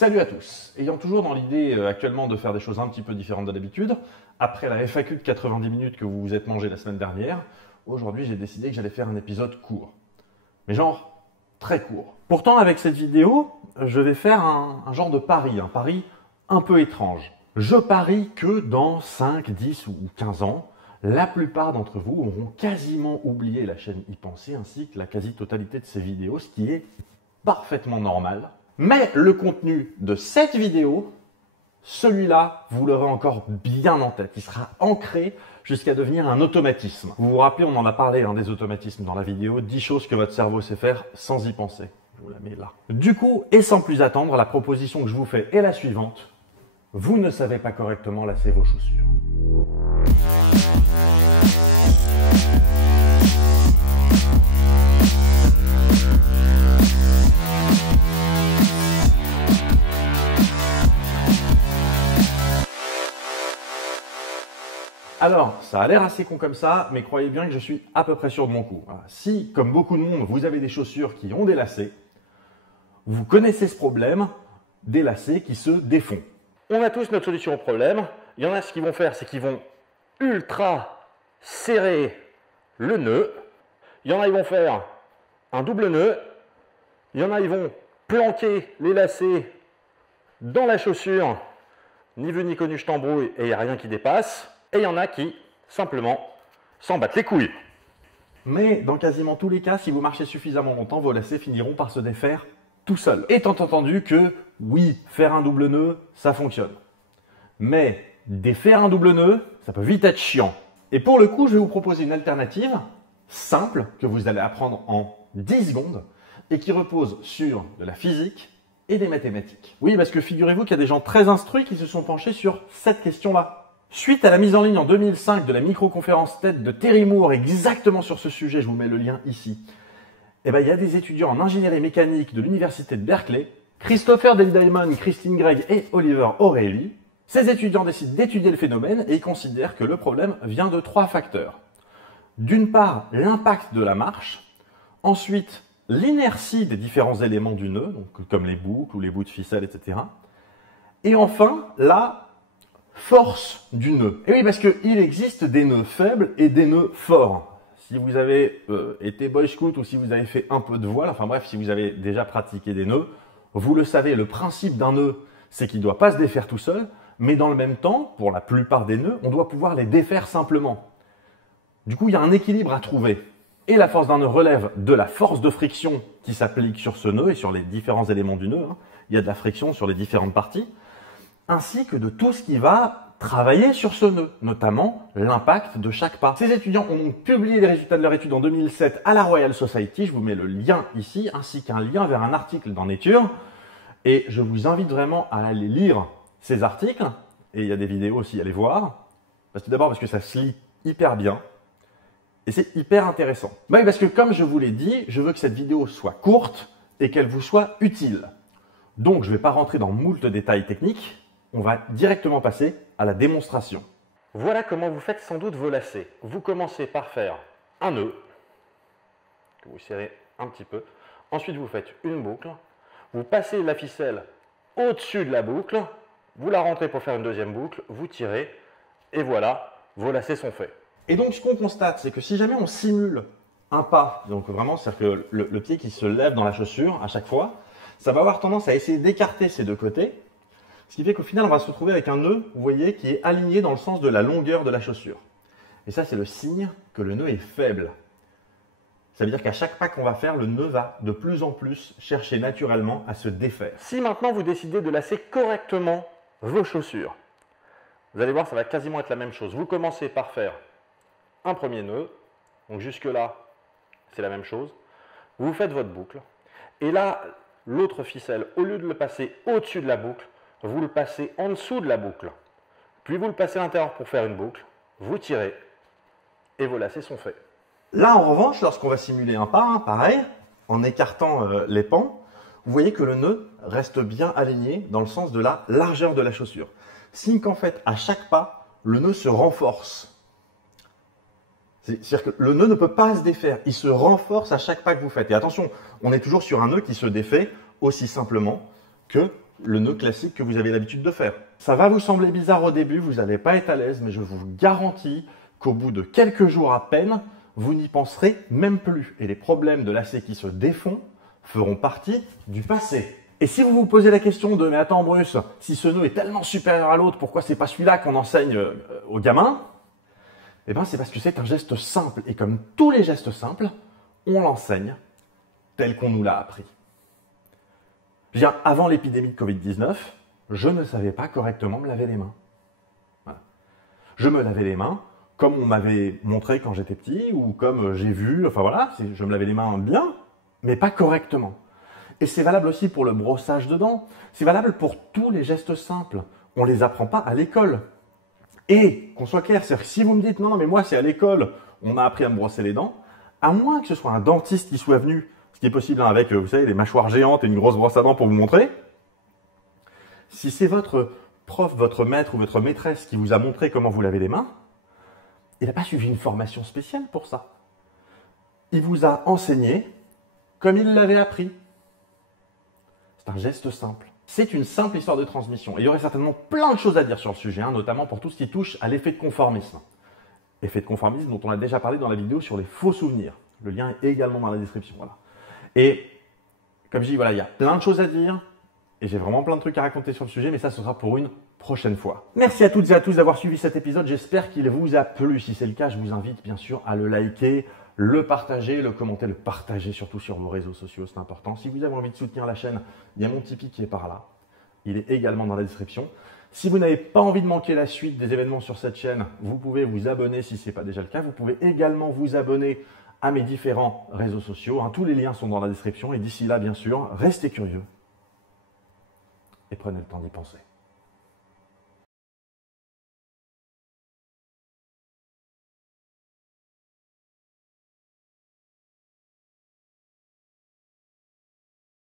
Salut à tous. Ayant toujours dans l'idée actuellement de faire des choses un petit peu différentes de d'habitude, après la FAQ de 90 minutes que vous vous êtes mangé la semaine dernière, aujourd'hui j'ai décidé que j'allais faire un épisode court. Mais genre très court. Pourtant avec cette vidéo, je vais faire un genre de pari, un pari un peu étrange. Je parie que dans 5, 10 ou 15 ans, la plupart d'entre vous auront quasiment oublié la chaîne YPenser ainsi que la quasi-totalité de ces vidéos, ce qui est parfaitement normal. Mais le contenu de cette vidéo, celui-là, vous l'aurez encore bien en tête. Il sera ancré jusqu'à devenir un automatisme. Vous vous rappelez, on en a parlé des automatismes dans la vidéo, 10 choses que votre cerveau sait faire sans y penser. Je vous la mets là. Du coup, et sans plus attendre, la proposition que je vous fais est la suivante. Vous ne savez pas correctement lasser vos chaussures. Alors, ça a l'air assez con comme ça, mais croyez bien que je suis à peu près sûr de mon coup. Si, comme beaucoup de monde, vous avez des chaussures qui ont des lacets, vous connaissez ce problème des lacets qui se défont. On a tous notre solution au problème. Il y en a ce qu'ils vont faire, c'est qu'ils vont ultra serrer le nœud. Il y en a, ils vont faire un double nœud. Il y en a, ils vont planquer les lacets dans la chaussure. Ni vu ni connu, je t'embrouille et il n'y a rien qui dépasse. Et il y en a qui, simplement, s'en battent les couilles. Mais dans quasiment tous les cas, si vous marchez suffisamment longtemps, vos lacets finiront par se défaire tout seuls. Étant entendu que, oui, faire un double nœud, ça fonctionne. Mais défaire un double nœud, ça peut vite être chiant. Et pour le coup, je vais vous proposer une alternative simple que vous allez apprendre en 10 secondes et qui repose sur de la physique et des mathématiques. Oui, parce que figurez-vous qu'il y a des gens très instruits qui se sont penchés sur cette question-là. Suite à la mise en ligne en 2005 de la microconférence TED de Terry Moore exactement sur ce sujet, je vous mets le lien ici, il y a des étudiants en ingénierie mécanique de l'université de Berkeley, Christopher Del-Diamond, Christine Gregg et Oliver O'Reilly. Ces étudiants décident d'étudier le phénomène et ils considèrent que le problème vient de 3 facteurs. D'une part, l'impact de la marche, ensuite l'inertie des différents éléments du nœud, donc comme les boucles ou les bouts de ficelle, etc. Et enfin, la force du nœud. Et oui, parce qu'il existe des nœuds faibles et des nœuds forts. Si vous avez été boy scout ou si vous avez fait un peu de voile, enfin bref, si vous avez déjà pratiqué des nœuds, vous le savez, le principe d'un nœud, c'est qu'il ne doit pas se défaire tout seul, mais dans le même temps, pour la plupart des nœuds, on doit pouvoir les défaire simplement. Du coup, il y a un équilibre à trouver. Et la force d'un nœud relève de la force de friction qui s'applique sur ce nœud et sur les différents éléments du nœud. Il y a de la friction sur les différentes parties, ainsi que de tout ce qui va travailler sur ce nœud, notamment l'impact de chaque pas. Ces étudiants ont donc publié les résultats de leur étude en 2007 à la Royal Society. Je vous mets le lien ici, ainsi qu'un lien vers un article dans Nature. Et je vous invite vraiment à aller lire ces articles. Et il y a des vidéos aussi à les voir. D'abord parce que ça se lit hyper bien. Et c'est hyper intéressant. Oui, parce que comme je vous l'ai dit, je veux que cette vidéo soit courte et qu'elle vous soit utile. Donc je ne vais pas rentrer dans moult détails techniques. On va directement passer à la démonstration. Voilà comment vous faites sans doute vos lacets. Vous commencez par faire un nœud, que vous serrez un petit peu. Ensuite, vous faites une boucle. Vous passez la ficelle au-dessus de la boucle. Vous la rentrez pour faire une deuxième boucle. Vous tirez. Et voilà, vos lacets sont faits. Et donc, ce qu'on constate, c'est que si jamais on simule un pas, donc vraiment, c'est-à-dire que le pied qui se lève dans la chaussure à chaque fois, ça va avoir tendance à essayer d'écarter ces deux côtés. Ce qui fait qu'au final, on va se retrouver avec un nœud, vous voyez, qui est aligné dans le sens de la longueur de la chaussure. Et ça, c'est le signe que le nœud est faible. Ça veut dire qu'à chaque pas qu'on va faire, le nœud va de plus en plus chercher naturellement à se défaire. Si maintenant vous décidez de lasser correctement vos chaussures, vous allez voir, ça va quasiment être la même chose. Vous commencez par faire un premier nœud. Donc jusque-là, c'est la même chose. Vous faites votre boucle. Et là, l'autre ficelle, au lieu de le passer au-dessus de la boucle, vous le passez en dessous de la boucle, puis vous le passez à l'intérieur pour faire une boucle, vous tirez, et vos lacets sont faits. Là, en revanche, lorsqu'on va simuler un pas, pareil, en écartant les pans, vous voyez que le nœud reste bien aligné dans le sens de la largeur de la chaussure. Signe qu'en fait, à chaque pas, le nœud se renforce. C'est-à-dire que le nœud ne peut pas se défaire, il se renforce à chaque pas que vous faites. Et attention, on est toujours sur un nœud qui se défait aussi simplement que le nœud classique que vous avez l'habitude de faire. Ça va vous sembler bizarre au début, vous n'allez pas être à l'aise, mais je vous garantis qu'au bout de quelques jours à peine, vous n'y penserez même plus. Et les problèmes de lacets qui se défont feront partie du passé. Et si vous vous posez la question de « mais attends Bruce, si ce nœud est tellement supérieur à l'autre, pourquoi c'est pas celui-là qu'on enseigne aux gamins ?» Eh bien c'est parce que c'est un geste simple. Et comme tous les gestes simples, on l'enseigne tel qu'on nous l'a appris. Bien, avant l'épidémie de Covid-19, je ne savais pas correctement me laver les mains. Voilà. Je me lavais les mains comme on m'avait montré quand j'étais petit ou comme j'ai vu, enfin voilà, je me lavais les mains bien, mais pas correctement. Et c'est valable aussi pour le brossage de dents, c'est valable pour tous les gestes simples. On ne les apprend pas à l'école. Et qu'on soit clair, c'est-à-dire que si vous me dites non, mais moi c'est à l'école, on m'a appris à me brosser les dents, à moins que ce soit un dentiste qui soit venu, ce qui est possible avec, vous savez, les mâchoires géantes et une grosse brosse à dents pour vous montrer, si c'est votre prof, votre maître ou votre maîtresse qui vous a montré comment vous lavez les mains, il n'a pas suivi une formation spéciale pour ça. Il vous a enseigné comme il l'avait appris. C'est un geste simple. C'est une simple histoire de transmission. Et il y aurait certainement plein de choses à dire sur le sujet, notamment pour tout ce qui touche à l'effet de conformisme. Effet de conformisme dont on a déjà parlé dans la vidéo sur les faux souvenirs. Le lien est également dans la description. Voilà. Et comme je dis, voilà, il y a plein de choses à dire. Et j'ai vraiment plein de trucs à raconter sur le sujet, mais ça, ce sera pour une prochaine fois. Merci à toutes et à tous d'avoir suivi cet épisode. J'espère qu'il vous a plu. Si c'est le cas, je vous invite bien sûr à le liker, le partager, le commenter, le partager surtout sur vos réseaux sociaux, c'est important. Si vous avez envie de soutenir la chaîne, il y a mon Tipeee qui est par là. Il est également dans la description. Si vous n'avez pas envie de manquer la suite des événements sur cette chaîne, vous pouvez vous abonner si ce n'est pas déjà le cas. Vous pouvez également vous abonner à mes différents réseaux sociaux. Tous les liens sont dans la description. Et d'ici là, bien sûr, restez curieux et prenez le temps d'y penser.